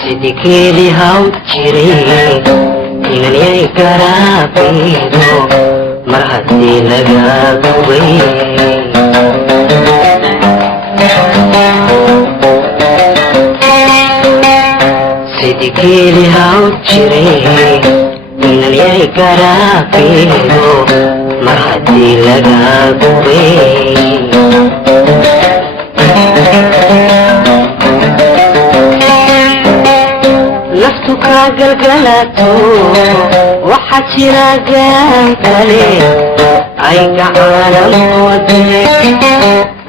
Sidikili haw jiray inay garaabido mar haddii laga gubay Sidikili haw jiray inay garaabido mar haddii laga gubay galgalato waxaa jira gaan kale ay gacalamoode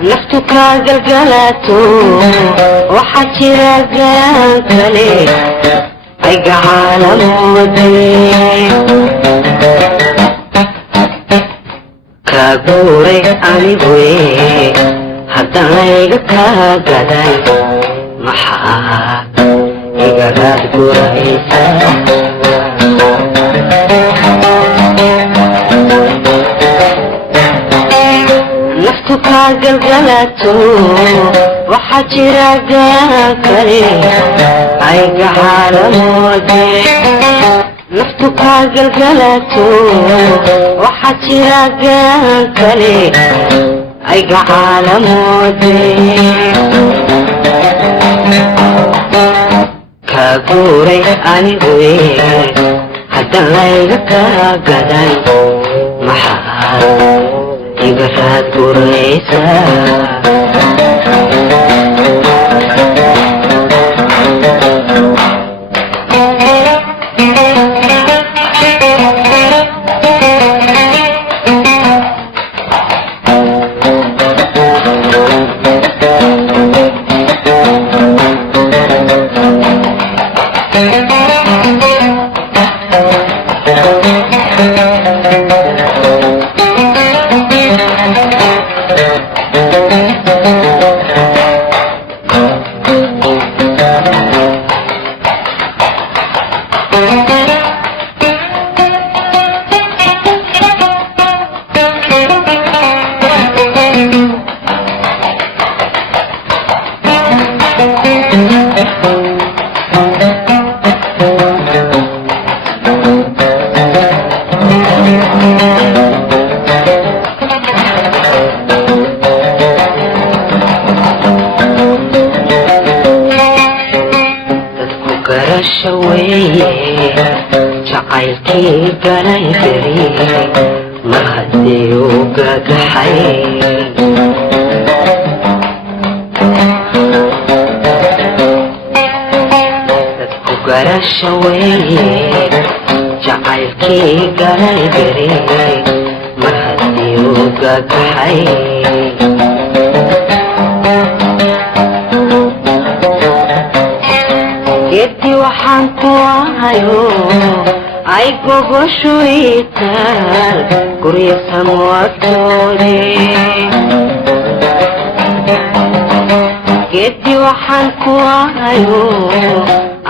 naftu ka galgalato waxaa jira gaan kale ay gacalamoode ka guuray aniguwe haddayga ka gadan maxaa igaraad guraysa naftu ka galgalato waxaa jira gaan kale ay gacalamoode naftu ka galgalato waxaa jira gaan kale ay gacalamoode guuray aniguwe haddayga ka gadan maxaa igaraad guraysa jacaylkii galay beri mar haddii uu gagaxay dadku garasha weeye jacaylkii galay beri mar haddii uu gagaxay geedkii waxaan ku ahayo ay gogoshu itaal gurya samwatoode geedkii waxaan ku ahayo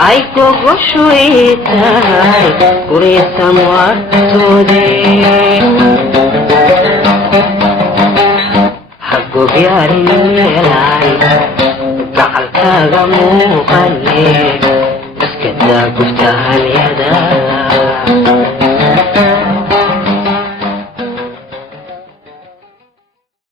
ay gogoshu itaal gurya samwatoode hagobyaarin meelaan gacalkaaga muuqane iskadaa guftahan yada